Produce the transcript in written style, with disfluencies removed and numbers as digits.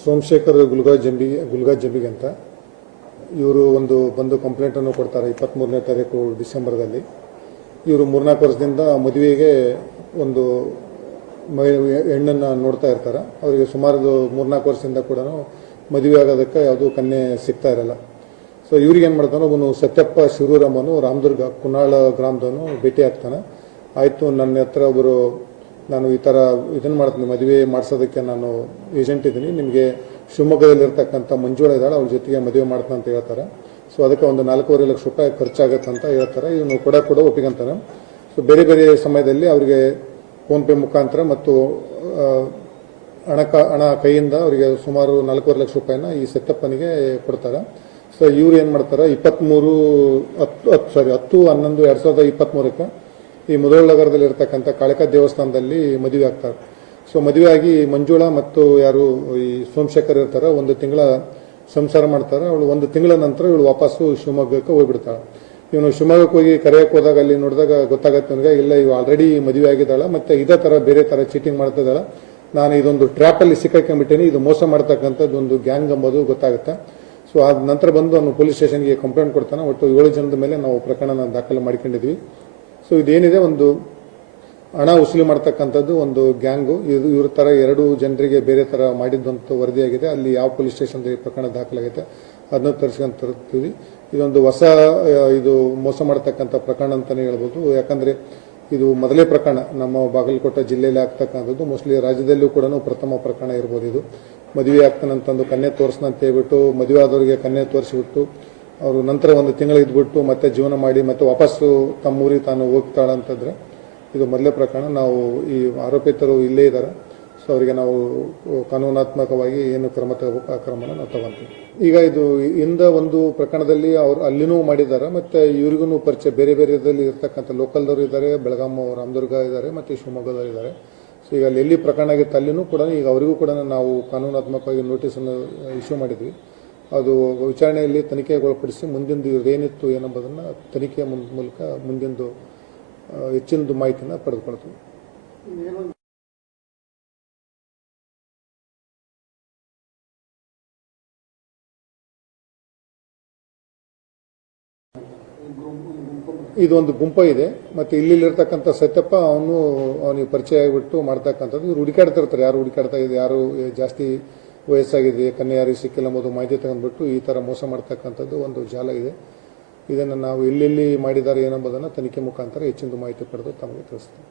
ಸೋಮಶೇಖರ್ ಗುಲ್ಗಾ ಜಂಬಿಗೆ ಅಂತ ಇವರು ಒಂದು ಬಂದು ಕಂಪ್ಲೇಂಟನ್ನು ಕೊಡ್ತಾರೆ 23ನೇ ತಾರೀಕು ಡಿಸೆಂಬರ್ದಲ್ಲಿ. ಇವರು 3-4 ವರ್ಷದಿಂದ ಮದುವೆಗೆ ಒಂದು ಹೆಣ್ಣನ್ನು ನೋಡ್ತಾ ಇರ್ತಾರೆ. ಅವರಿಗೆ ಸುಮಾರು 3-4 ವರ್ಷದಿಂದ ಕೂಡ ಮದುವೆ ಆಗೋದಕ್ಕೆ ಯಾವುದೂ ಕನ್ಯೆ ಸಿಗ್ತಾ ಇರಲ್ಲ. ಸೊ ಇವ್ರಿಗೆ ಏನು ಮಾಡ್ತಾನೋ ಅವನು ಸತ್ಯಪ್ಪ ಶಿವರಾಮನು ರಾಮದುರ್ಗ ಕುನ್ನಾಳ ಗ್ರಾಮದವನು ಭೇಟಿ ಆಗ್ತಾನೆ. ಆಯಿತು, ನನ್ನ ಹತ್ರ ಒಬ್ಬರು ನಾನು ಈ ಥರ ಇದನ್ನು ಮಾಡ್ತೀನಿ, ಮದುವೆ ಮಾಡಿಸೋದಕ್ಕೆ ನಾನು ಏಜೆಂಟ್ ಇದ್ದೀನಿ, ನಿಮಗೆ ಶಿವಮೊಗ್ಗದಲ್ಲಿರ್ತಕ್ಕಂಥ ಮಂಜುಳಾ ಇದ್ದಾಳೆ, ಅವ್ರ ಜೊತೆಗೆ ಮದುವೆ ಮಾಡ್ತಾನೆ ಅಂತ ಹೇಳ್ತಾರೆ. ಸೊ ಅದಕ್ಕೆ ಒಂದು 4.5 ಲಕ್ಷ ರೂಪಾಯಿ ಖರ್ಚಾಗತ್ತೆ ಅಂತ ಹೇಳ್ತಾರೆ. ಇವನು ಕೂಡ ಒಪ್ಪಿಕೊಂತಾನೆ. ಸೊ ಬೇರೆ ಬೇರೆ ಸಮಯದಲ್ಲಿ ಅವರಿಗೆ ಫೋನ್ಪೇ ಮುಖಾಂತರ ಮತ್ತು ಹಣ ಕೈಯಿಂದ ಅವರಿಗೆ ಸುಮಾರು 4.5 ಲಕ್ಷ ರೂಪಾಯಿನ ಈ ಸತ್ಯಪ್ಪನಿಗೆ ಕೊಡ್ತಾರೆ. ಸೊ ಇವ್ರು ಏನು ಮಾಡ್ತಾರೆ, 10/11/2023 ಈ ಮುಧೋಳನಗರದಲ್ಲಿ ಇರತಕ್ಕಂಥ ಕಾಳಿಕಾ ದೇವಸ್ಥಾನದಲ್ಲಿ ಮದುವೆ ಆಗ್ತಾರೆ. ಸೊ ಮದುವೆ ಆಗಿ ಮಂಜುಳಾ ಮತ್ತು ಯಾರು ಈ ಸೋಮಶೇಖರ್ ಇರ್ತಾರೆ, 1 ತಿಂಗಳ ಸಂಸಾರ ಮಾಡ್ತಾರೆ. ಅವಳು 1 ತಿಂಗಳ ನಂತರ ಇವಳು ವಾಪಸ್ಸು ಶಿವಮೊಗ್ಗಕ್ಕೆ ಹೋಗ್ಬಿಡ್ತಾಳೆ. ಇವನು ಶಿವಮೊಗ್ಗಕ್ಕೆ ಹೋಗಿ ಕರೆಯಕ್ಕೆ ಹೋದಾಗ ಅಲ್ಲಿ ನೋಡಿದಾಗ ಗೊತ್ತಾಗತ್ತೆ ನನಗೆ, ಇಲ್ಲ ಇವು ಆಲ್ರೆಡಿ ಮದುವೆ ಆಗಿದ್ದಾಳೆ, ಮತ್ತೆ ಇದೇ ಥರ ಬೇರೆ ಥರ ಚೀಟಿಂಗ್ ಮಾಡ್ತಿದ್ದಾಳೆ, ನಾನು ಇದೊಂದು ಟ್ರ್ಯಾಪಲ್ಲಿ ಸಿಕ್ಕಾಕೊಂಡ್ಬಿಟ್ಟೇನೆ, ಇದು ಮೋಸ ಮಾಡ್ತಕ್ಕಂಥದ್ದು ಒಂದು ಗ್ಯಾಂಗ್ ಎಂಬುದು ಗೊತ್ತಾಗುತ್ತೆ. ಸೊ ಆದ ನಂತರ ಬಂದು ಅವನು ಪೊಲೀಸ್ ಸ್ಟೇಷನ್ಗೆ ಕಂಪ್ಲೇಂಟ್ ಕೊಡ್ತಾನೆ. ಒಟ್ಟು 7 ಜನದ ಮೇಲೆ ನಾವು ಪ್ರಕರಣ ದಾಖಲೆ ಮಾಡಿಕೊಂಡಿದ್ವಿ. ಸೊ ಇದೇನಿದೆ, ಒಂದು ಹಣ ವಸೂಲಿ ಮಾಡ್ತಕ್ಕಂಥದ್ದು ಒಂದು ಗ್ಯಾಂಗು. ಇವ್ರ ಥರ 2 ಜನರಿಗೆ ಬೇರೆ ಥರ ಮಾಡಿದ್ದಂಥ ವರದಿಯಾಗಿದೆ. ಅಲ್ಲಿ ಯಾವ ಪೊಲೀಸ್ ಸ್ಟೇಷನ್ದಲ್ಲಿ ಪ್ರಕರಣ ದಾಖಲಾಗೈತೆ ಅದನ್ನ ತರಿಸ್ಕೊಂಡು ತರ್ತೀವಿ. ಇದೊಂದು ಹೊಸ ಇದು ಮೋಸ ಮಾಡ್ತಕ್ಕಂಥ ಪ್ರಕರಣ ಅಂತಲೇ ಹೇಳ್ಬೋದು. ಯಾಕಂದರೆ ಇದು ಮೊದಲೇ ಪ್ರಕರಣ ನಮ್ಮ ಬಾಗಲಕೋಟೆ ಜಿಲ್ಲೆಯಲ್ಲಿ ಆಗ್ತಕ್ಕಂಥದ್ದು. ಮೋಸ್ಟ್ಲಿ ರಾಜ್ಯದಲ್ಲೂ ಕೂಡ ಪ್ರಥಮ ಪ್ರಕರಣ ಇರ್ಬೋದು ಇದು. ಮದುವೆ ಆಗ್ತಾನಂತಂದು ಕನ್ಯೆ ತೋರಿಸ್ನ ಅಂತ ಹೇಳ್ಬಿಟ್ಟು ಮದುವೆ ಆದವರಿಗೆ ಕನ್ಯೆ ತೋರಿಸ್ಬಿಟ್ಟು ಅವರು ನಂತರ 1 ತಿಂಗಳು ಇದ್ಬಿಟ್ಟು ಮತ್ತೆ ಜೀವನ ಮಾಡಿ ಮತ್ತೆ ವಾಪಸ್ಸು ತಮ್ಮೂರಿಗೆ ತಾನು ಹೋಗ್ತಾಳಂತಂದ್ರೆ ಇದು ಮೊದಲೇ ಪ್ರಕರಣ. ನಾವು ಈ ಆರೋಪಿತರು ಇಲ್ಲೇ ಇದ್ದಾರೆ. ಸೊ ಅವರಿಗೆ ನಾವು ಕಾನೂನಾತ್ಮಕವಾಗಿ ಏನು ಕ್ರಮ ತಗೋಬೇಕು ಆ ಕ್ರಮನ ನಾವು ತಗೊಂತೀವಿ. ಈಗ ಇದು ಇಂದ ಒಂದು ಪ್ರಕರಣದಲ್ಲಿ ಅವರು ಅಲ್ಲಿನೂ ಮಾಡಿದ್ದಾರೆ, ಮತ್ತೆ ಇವ್ರಿಗೂ ಪರಿಚಯ ಬೇರೆ ಬೇರೆದಲ್ಲಿ ಇರ್ತಕ್ಕಂಥ ಲೋಕಲ್ದವರು ಇದ್ದಾರೆ, ಬೆಳಗಾಂ ರಾಮದುರ್ಗ ಇದ್ದಾರೆ, ಮತ್ತು ಶಿವಮೊಗ್ಗದವರು ಇದ್ದಾರೆ. ಸೊ ಈಗ ಅಲ್ಲಿ ಎಲ್ಲಿ ಪ್ರಕರಣ ಆಗಿತ್ತು ಅಲ್ಲಿನೂ ಕೂಡ ಈಗ ಅವರಿಗೂ ಕೂಡ ನಾವು ಕಾನೂನಾತ್ಮಕವಾಗಿ ನೋಟಿಸನ್ನು ಇಶ್ಯೂ ಮಾಡಿದ್ವಿ. ಅದು ವಿಚಾರಣೆಯಲ್ಲಿ ತನಿಖೆಗೊಳಪಡಿಸಿ ಮುಂದಿಂದು ಏನಿತ್ತು ಏನಂಬುದನ್ನು ತನಿಖೆಯ ಮೂಲಕ ಮುಂದಿಂದು ಹೆಚ್ಚಿನ ಮಾಹಿತಿಯನ್ನು ಪಡೆದುಕೊಳ್ತೀವಿ. ಇದೊಂದು ಗುಂಪ ಇದೆ, ಮತ್ತೆ ಇಲ್ಲಿರ್ತಕ್ಕಂಥ ಸತ್ಯಪ್ಪ ಅವನಿಗೆ ಪರಿಚಯ ಆಗಿಬಿಟ್ಟು ಮಾಡ್ತಕ್ಕಂಥದ್ದು. ಇವ್ರು ಹುಡುಕಾಡ್ತಿರ್ತಾರೆ, ಯಾರು ಹುಡುಕಾಡ್ತಾ ಇದೆ, ಯಾರು ಜಾಸ್ತಿ ವಯಸ್ಸಾಗಿದೆ, ಕನ್ಯೆ ಯಾರಿಗೆ ಸಿಕ್ಕಿಲ್ಲ ಎಂಬುದು ಮಾಹಿತಿ ತಗೊಂಡ್ಬಿಟ್ಟು ಈ ಥರ ಮೋಸ ಮಾಡ್ತಕ್ಕಂಥದ್ದು ಒಂದು ಜಾಲ ಇದೆ. ಇದನ್ನು ನಾವು ಎಲ್ಲೆಲ್ಲಿ ಮಾಡಿದ್ದಾರೆ ಏನೆಂಬುದನ್ನು ತನಿಖೆ ಮುಖಾಂತರ ಹೆಚ್ಚಿನ ಮಾಹಿತಿ ಪಡೆದು ತಮಗೆ ತಿಳಿಸ್ತೀವಿ.